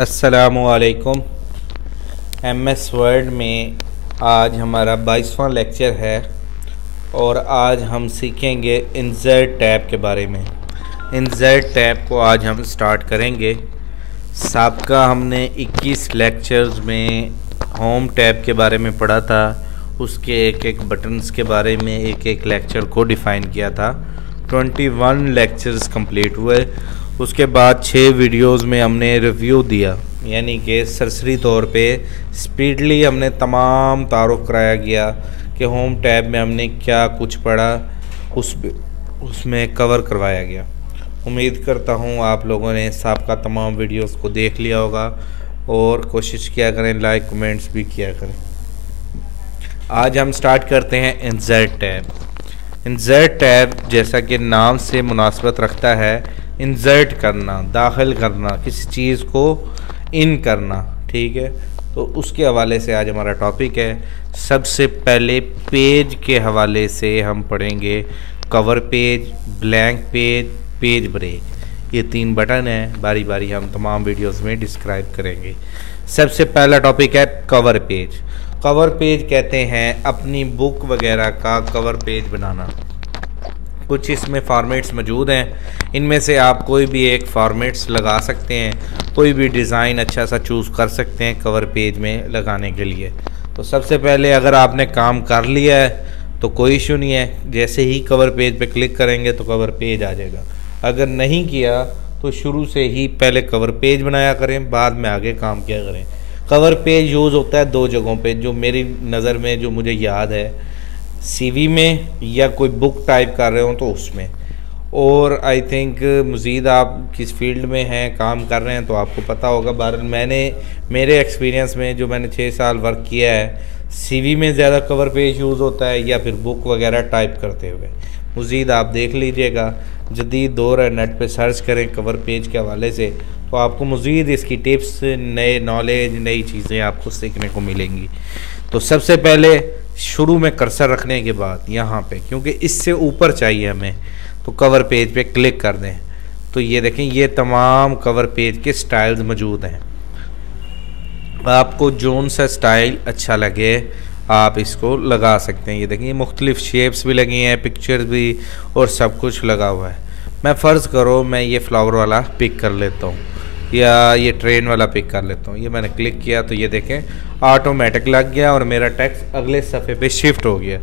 अस्सलामुअलैकुम। MS word में आज हमारा 22वां लेक्चर है और आज हम सीखेंगे इंसर्ट टैब के बारे में। इंसर्ट टैब को आज हम स्टार्ट करेंगे। साबका हमने 21 लेक्चर्स में होम टैब के बारे में पढ़ा था, उसके एक एक बटन्स के बारे में एक एक लेक्चर को डिफ़ाइन किया था। 21 लेक्चर्स कंप्लीट हुए। उसके बाद 6 वीडियोस में हमने रिव्यू दिया, यानी कि सरसरी तौर पे स्पीडली हमने तमाम तारुफ कराया गया कि होम टैब में हमने क्या कुछ पढ़ा, उसमें कवर करवाया गया। उम्मीद करता हूँ आप लोगों ने साबका तमाम वीडियोस को देख लिया होगा और कोशिश किया करें, लाइक कमेंट्स भी किया करें। आज हम स्टार्ट करते हैं इंसर्ट टैब। इंसर्ट टैब जैसा कि नाम से मुनासबत रखता है, इंसर्ट करना, दाखिल करना, किसी चीज़ को इन करना, ठीक है। तो उसके हवाले से आज हमारा टॉपिक है। सबसे पहले पेज के हवाले से हम पढ़ेंगे cover page, blank page, page break. ये 3 बटन हैं, बारी बारी हम तमाम वीडियोस में डिस्क्राइब करेंगे। सबसे पहला टॉपिक है कवर पेज। कवर पेज कहते हैं अपनी बुक वगैरह का कवर पेज बनाना। कुछ इसमें फॉर्मेट्स मौजूद हैं, इनमें से आप कोई भी एक फॉर्मेट्स लगा सकते हैं, कोई भी डिज़ाइन अच्छा सा चूज़ कर सकते हैं कवर पेज में लगाने के लिए। तो सबसे पहले अगर आपने काम कर लिया है तो कोई इशू नहीं है, जैसे ही कवर पेज पे क्लिक करेंगे तो कवर पेज आ जाएगा। अगर नहीं किया तो शुरू से ही पहले कवर पेज बनाया करें, बाद में आगे काम किया करें। कवर पेज यूज़ होता है 2 जगहों पे, जो मेरी नज़र में जो मुझे याद है, सीवी में या कोई बुक टाइप कर रहे हो तो उसमें। और आई थिंक मज़ीद आप किस फील्ड में हैं, काम कर रहे हैं तो आपको पता होगा। मेरे एक्सपीरियंस में जो मैंने 6 साल वर्क किया है, सीवी में ज़्यादा कवर पेज यूज़ होता है या फिर बुक वगैरह टाइप करते हुए। मज़ीद आप देख लीजिएगा, जदीद दौर है, नेट पे सर्च करें कवर पेज के हवाले से, तो आपको मज़ीद इसकी टिप्स, नए नॉलेज, नई चीज़ें आपको सीखने को मिलेंगी। तो सबसे पहले शुरू में कर्सर रखने के बाद यहाँ पे, क्योंकि इससे ऊपर चाहिए हमें, तो कवर पेज पे क्लिक कर दें। तो ये देखें, ये तमाम कवर पेज के स्टाइल्स मौजूद हैं। आपको जोन सा स्टाइल अच्छा लगे आप इसको लगा सकते हैं। ये देखें, ये मुख्तलिफ शेप्स भी लगी हैं, पिक्चर्स भी, और सब कुछ लगा हुआ है। मैं फ़र्ज़ करो मैं ये फ्लावर वाला पिक कर लेता हूँ या ये ट्रेन वाला पिक कर लेता हूँ। ये मैंने क्लिक किया तो ये देखें ऑटोमेटिक लग गया और मेरा टेक्स्ट अगले सफ़े पे शिफ्ट हो गया,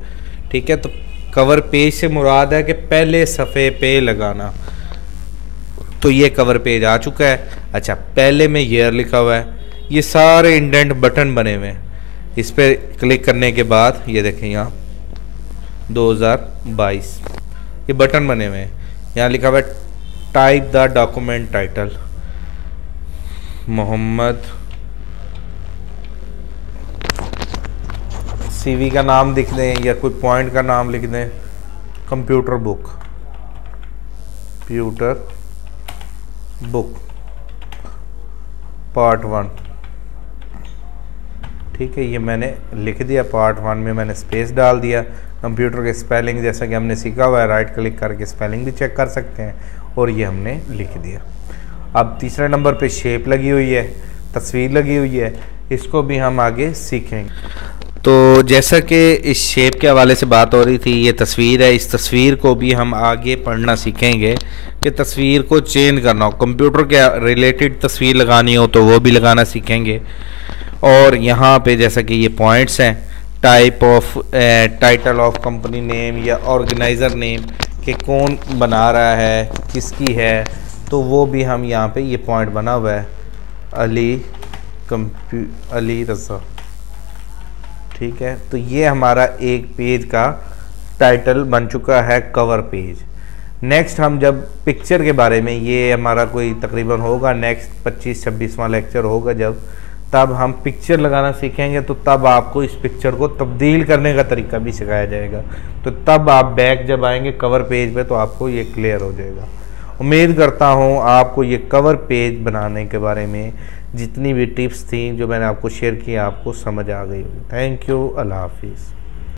ठीक है। तो कवर पेज से मुराद है कि पहले सफ़े पे लगाना। तो ये कवर पेज आ चुका है। अच्छा, पहले में ईयर लिखा हुआ है, ये सारे इंडेंट बटन बने हुए हैं। इस पर क्लिक करने के बाद ये देखें यहाँ 2022 ये बटन बने हुए हैं। यहाँ लिखा हुआ है type the document title, Mohammad, CV का नाम लिख दें या कोई पॉइंट का नाम लिख दें, computer book, computer book part 1, ठीक है। ये मैंने लिख दिया, पार्ट 1 में मैंने स्पेस डाल दिया। कंप्यूटर के स्पेलिंग जैसा कि हमने सीखा हुआ है, राइट क्लिक करके स्पेलिंग भी चेक कर सकते हैं, और ये हमने लिख दिया। अब तीसरे नंबर पे शेप लगी हुई है, तस्वीर लगी हुई है, इसको भी हम आगे सीखेंगे। तो जैसा कि इस शेप के हवाले से बात हो रही थी, ये तस्वीर है, इस तस्वीर को भी हम आगे पढ़ना सीखेंगे कि तस्वीर को चेंज करना हो, कंप्यूटर के रिलेटेड तस्वीर लगानी हो तो वो भी लगाना सीखेंगे। और यहाँ पे जैसा कि ये पॉइंट्स हैं, type of, title of company name या ऑर्गेनाइज़र नेम, कि कौन बना रहा है, किसकी है, तो वो भी हम यहाँ पे, ये पॉइंट बना हुआ है अली रज़ा, ठीक है। तो ये हमारा एक पेज का टाइटल बन चुका है, कवर पेज। नेक्स्ट हम जब पिक्चर के बारे में, ये हमारा कोई तकरीबन होगा नेक्स्ट 25-26वां लेक्चर होगा जब, तब हम पिक्चर लगाना सीखेंगे। तो तब आपको इस पिक्चर को तब्दील करने का तरीका भी सिखाया जाएगा। तो तब आप बैक जब आएंगे कवर पेज पे तो आपको ये क्लियर हो जाएगा। उम्मीद करता हूँ आपको ये कवर पेज बनाने के बारे में जितनी भी टिप्स थी जो मैंने आपको शेयर की, आपको समझ आ गई होगी। थैंक यू, अल्लाह हाफिज़।